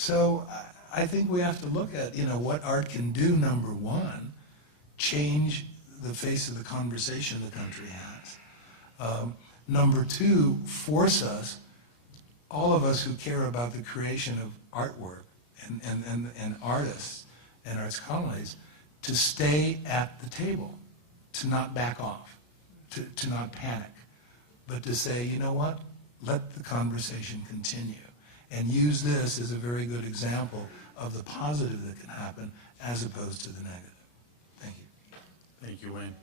So I think we have to look at, what art can do, number one, change the face of the conversation the country has. Number two, force us, all of us who care about the creation of artwork and artists and arts colonies, to stay at the table, to not back off, to not panic, but to say, you know what, let the conversation continue. And use this as a very good example of the positive that can happen as opposed to the negative. Thank you. Thank you, Wayne.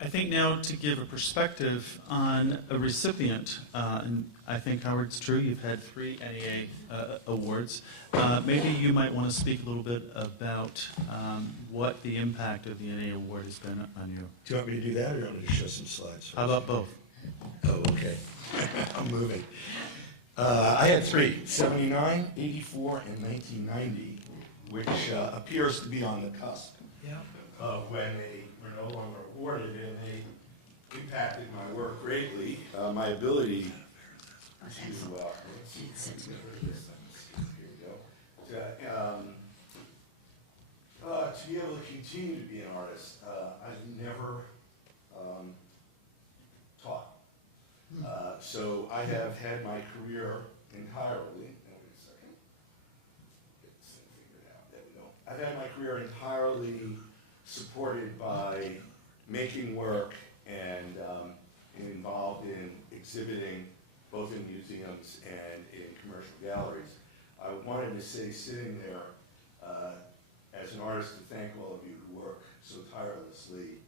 I think now to give a perspective on a recipient, and I think, Howard, it's true, you've had 3 NEA awards. Maybe you might want to speak a little bit about what the impact of the NEA award has been on you. Do you want me to do that, or do you want me to show some slides? How about both? Oh, okay. I'm moving. I had 3, 79, 84, and 1990, which appears to be on the cusp of when they were no longer awarded, and they impacted my work greatly. My ability to, let's see, here we go, to be able to continue to be an artist. I've never taught. So I have had my career entirely, wait a second, get this thing figured out, there we go. I've had my career entirely supported by making work and involved in exhibiting both in museums and in commercial galleries. I wanted to say, sitting there as an artist, to thank all of you who work so tirelessly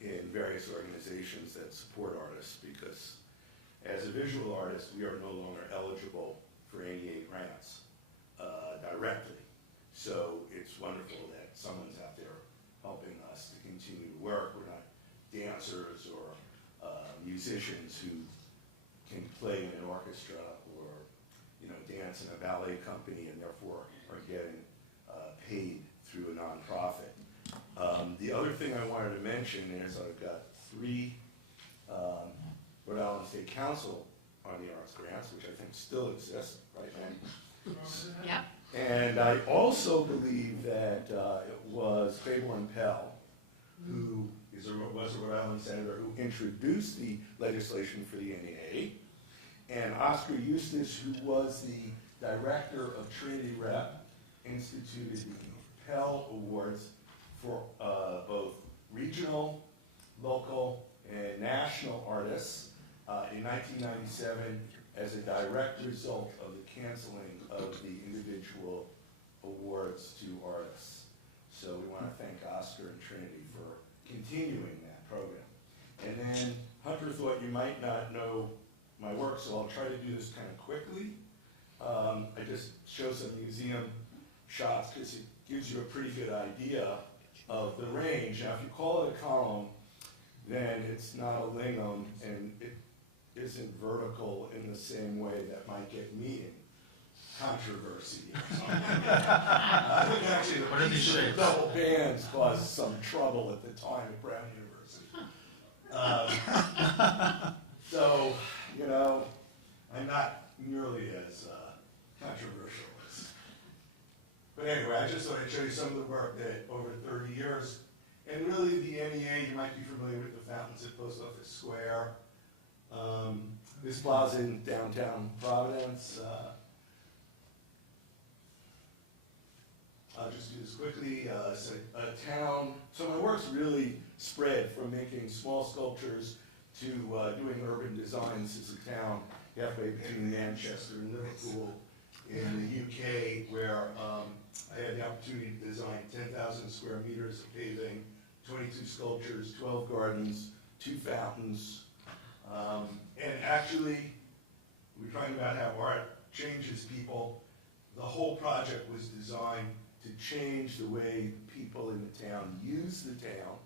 in various organizations that support artists, because as a visual artist, we are no longer eligible for NEA grants directly. So it's wonderful that someone's out there helping us to continue to work. We're not dancers or musicians who can play in an orchestra or dance in a ballet company and therefore are getting paid through a nonprofit. The other thing I wanted to mention is I've got 3 Rhode Island State Council on the Arts grants, which I think still exists, right, man? Yeah. And I also believe that it was Claiborne Pell, who was a Rhode Island senator who introduced the legislation for the NEA, and Oscar Eustace, who was the director of Trinity Rep, instituted the Pell Awards for both regional, local, and national artists in 1997 as a direct result of the canceling of the individual awards to artists. So we want to thank Oscar and Trinity for continuing that program. And then Hunter thought you might not know my work, so I'll try to do this kind of quickly. I just show some museum shots because it gives you a pretty good idea of the range. Now, if you call it a column, then it's not a lingam, and it isn't vertical in the same way that might get me in controversy. I think actually the piece of double bands caused some trouble at the time at Brown University. So, I'm not nearly as controversial as. But anyway, I just thought I'd show you some of the work that over 30 years, and really the NEA, you might be familiar with the fountains at Post Office Square. This plaza in downtown Providence. I'll just do this quickly. It's a town, so my work's really spread from making small sculptures to doing urban designs as a town halfway between Manchester and Liverpool in the UK, where I had the opportunity to design 10,000 square meters of paving, 22 sculptures, 12 gardens, 2 fountains. And actually, we're talking about how art changes people. The whole project was designed to change the way people in the town use the town.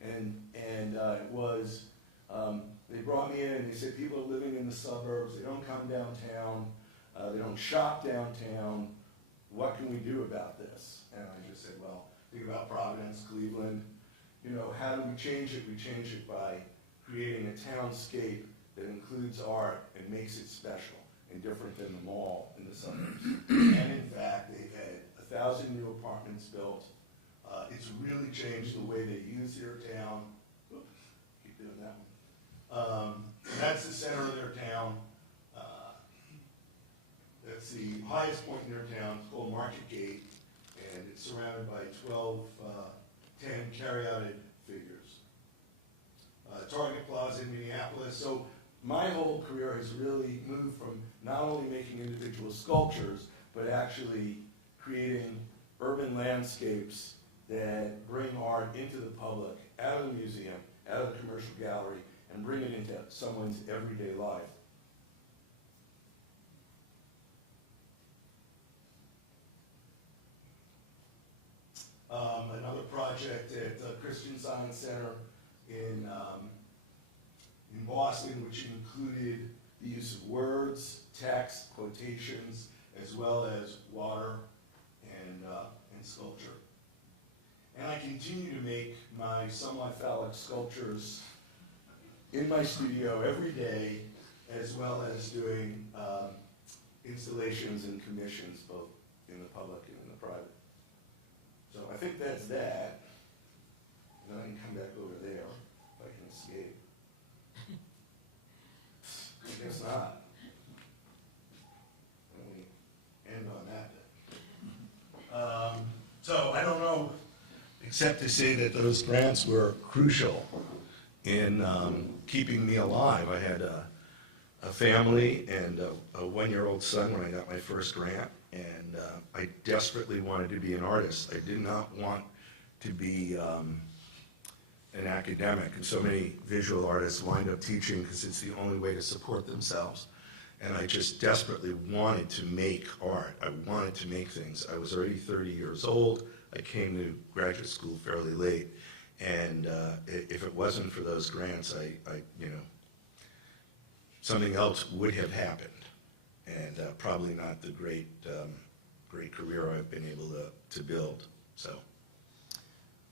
And it was, they brought me in and they said, people are living in the suburbs, they don't come downtown, they don't shop downtown, what can we do about this? And I just said, well, think about Providence, Cleveland, how do we change it? We change it by creating a townscape that includes art and makes it special and different than the mall in the suburbs. And in fact, 1,000 new apartments built. It's really changed the way they use their town. Whoop, keep doing that one. And that's the center of their town. That's the highest point in their town. It's called Market Gate, and it's surrounded by 12 10 carry-outed figures. Target Plaza in Minneapolis. So my whole career has really moved from not only making individual sculptures, but actually creating urban landscapes that bring art into the public, out of the museum, out of the commercial gallery, and bring it into someone's everyday life. Another project at the Christian Science Center in Boston, which included the use of words, text, quotations, as well as water and sculpture. And I continue to make my somewhat phallic sculptures in my studio every day, as well as doing installations and commissions, both in the public and in the private. So I think that's that. Then I can come back over there if I can escape. I guess not. Let me end on that. So I don't know, except to say that those grants were crucial in keeping me alive. I had a family and a one-year-old son when I got my first grant, and I desperately wanted to be an artist. I did not want to be an academic, and so many visual artists wind up teaching because it's the only way to support themselves. And I just desperately wanted to make art. I wanted to make things. I was already 30 years old. I came to graduate school fairly late, and if it wasn't for those grants, something else would have happened, and probably not the great career I've been able to build. So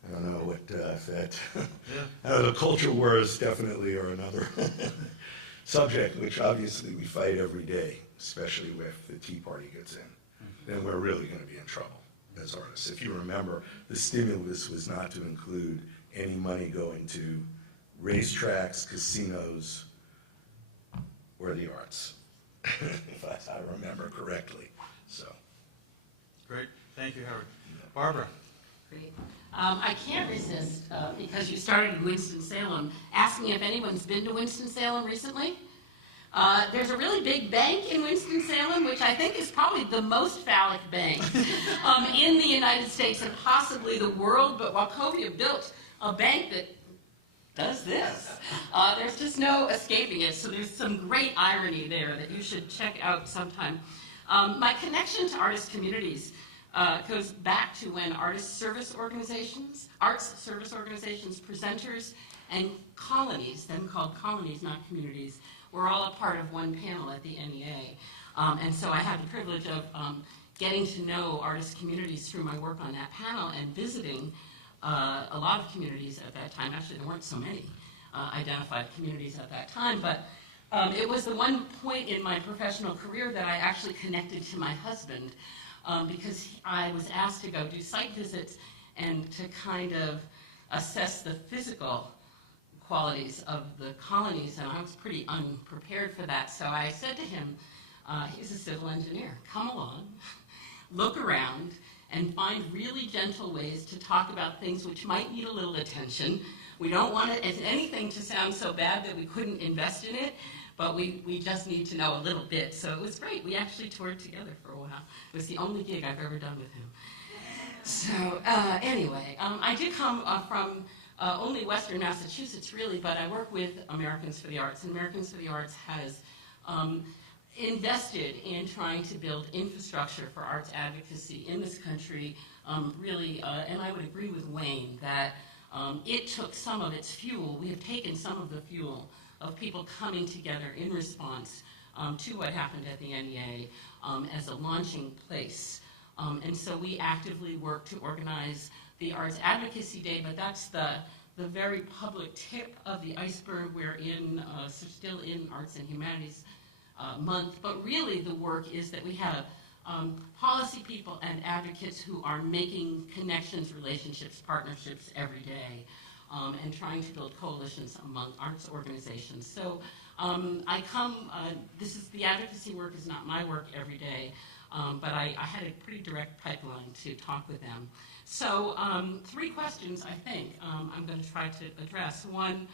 I don't know what that. The culture wars definitely are another subject, which obviously we fight every day, especially if the Tea Party gets in. Then we're really going to be in trouble as artists. If you remember, the stimulus was not to include any money going to racetracks, casinos, or the arts, if I remember correctly. So. Great. Thank you, Howard. Barbara. Great. I can't resist, because you started in Winston-Salem, asking if anyone's been to Winston-Salem recently. There's a really big bank in Winston-Salem, which I think is probably the most phallic bank in the United States and possibly the world. But Wachovia built a bank that does this. There's just no escaping it. So there's some great irony there that you should check out sometime. My connection to artist communities goes back to when arts service organizations, presenters, and colonies, then called colonies, not communities, were all a part of one panel at the NEA. And so I had the privilege of getting to know artist communities through my work on that panel and visiting a lot of communities at that time. Actually, there weren't so many identified communities at that time, but it was the one point in my professional career that I actually connected to my husband, because I was asked to go do site visits and to kind of assess the physical qualities of the colonies, and I was pretty unprepared for that. So I said to him, he's a civil engineer, come along, look around, and find really gentle ways to talk about things which might need a little attention. We don't want it, if anything, to sound so bad that we couldn't invest in it, but we just need to know a little bit. So it was great. We actually toured together for a while. It was the only gig I've ever done with him. So anyway, I do come from only Western Massachusetts, really, but I work with Americans for the Arts, and Americans for the Arts has invested in trying to build infrastructure for arts advocacy in this country, really, and I would agree with Wayne that it took some of its fuel. We have taken some of the fuel of people coming together in response to what happened at the NEA as a launching place. And so we actively work to organize the Arts Advocacy Day, but that's the very public tip of the iceberg. We're still in Arts and Humanities Month, but really the work is that we have policy people and advocates who are making connections, relationships, partnerships every day, and trying to build coalitions among arts organizations. So the advocacy work is not my work every day, but I had a pretty direct pipeline to talk with them. So 3 questions, I think, I'm going to try to address. One,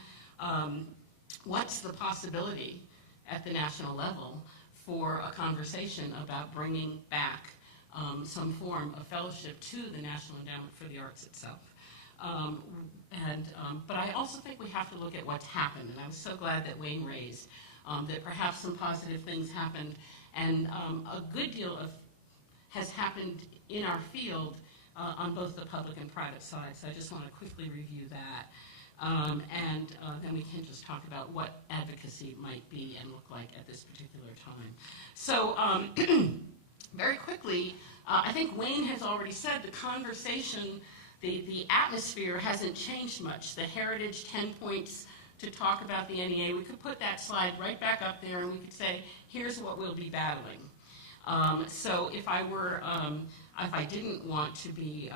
what's the possibility at the national level for a conversation about bringing back some form of fellowship to the National Endowment for the Arts itself? But I also think we have to look at what's happened, and I was so glad that Wayne raised that perhaps some positive things happened, and a good deal has happened in our field on both the public and private side. So I just want to quickly review that. And then we can just talk about what advocacy might be and look like at this particular time. So very quickly, I think Wayne has already said the conversation, the atmosphere hasn't changed much. The Heritage 10 points to talk about the NEA, we could put that slide right back up there and we could say, here's what we'll be battling. So if I didn't want to be,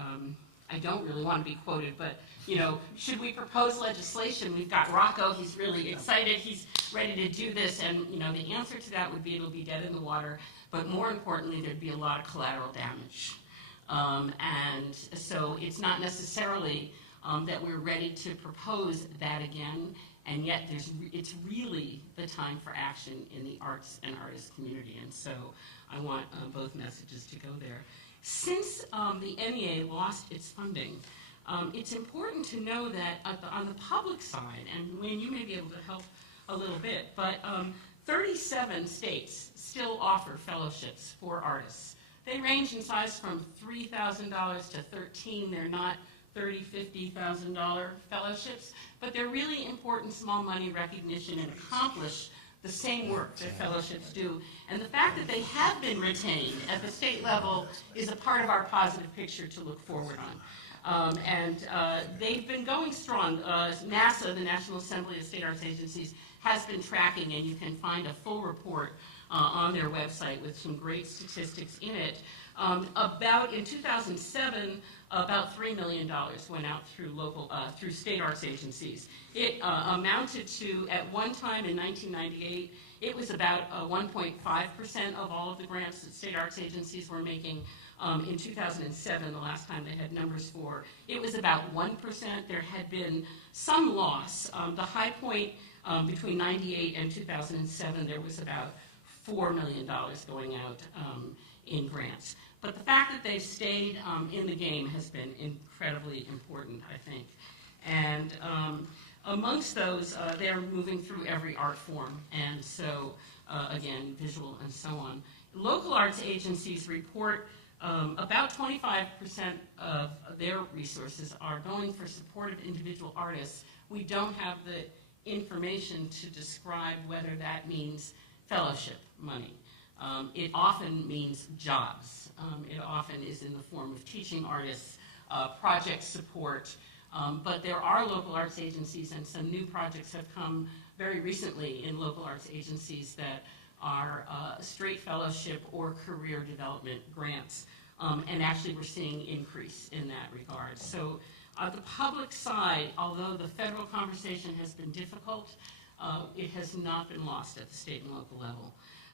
I don't really want to be quoted, but, should we propose legislation? We've got Rocco, he's really excited, he's ready to do this, and, the answer to that would be it'll be dead in the water, but more importantly, there'd be a lot of collateral damage. And so it's not necessarily that we're ready to propose that again, and yet it's really the time for action in the arts and artist community, and so I want both messages to go there. Since the NEA lost its funding, it's important to know that on the public side, and Wayne, you may be able to help a little bit, but 37 states still offer fellowships for artists. They range in size from $3,000 to $13,000. They're not $30,000, $50,000 fellowships, but they're really important small money recognition and accomplish the same work that fellowships do. And the fact that they have been retained at the state level is a part of our positive picture to look forward on. They've been going strong. NASA, the National Assembly of State Arts Agencies, has been tracking, and you can find a full report on their website with some great statistics in it. In 2007, about $3 million went out through state arts agencies. It amounted to, at one time in 1998, it was about 1.5% of all of the grants that state arts agencies were making. In 2007, the last time they had numbers for, it was about 1%. There had been some loss. The high point between 98 and 2007, there was about $4 million going out in grants. But the fact that they've stayed in the game has been incredibly important, I think. And amongst those, they're moving through every art form. And so, again, visual and so on. Local arts agencies report about 25% of their resources are going for support of individual artists. We don't have the information to describe whether that means fellowship money. It often means jobs. It often is in the form of teaching artists, project support, but there are local arts agencies, and some new projects have come very recently in local arts agencies that are straight fellowship or career development grants, and actually we're seeing increase in that regard. So the public side, although the federal conversation has been difficult, it has not been lost at the state and local level.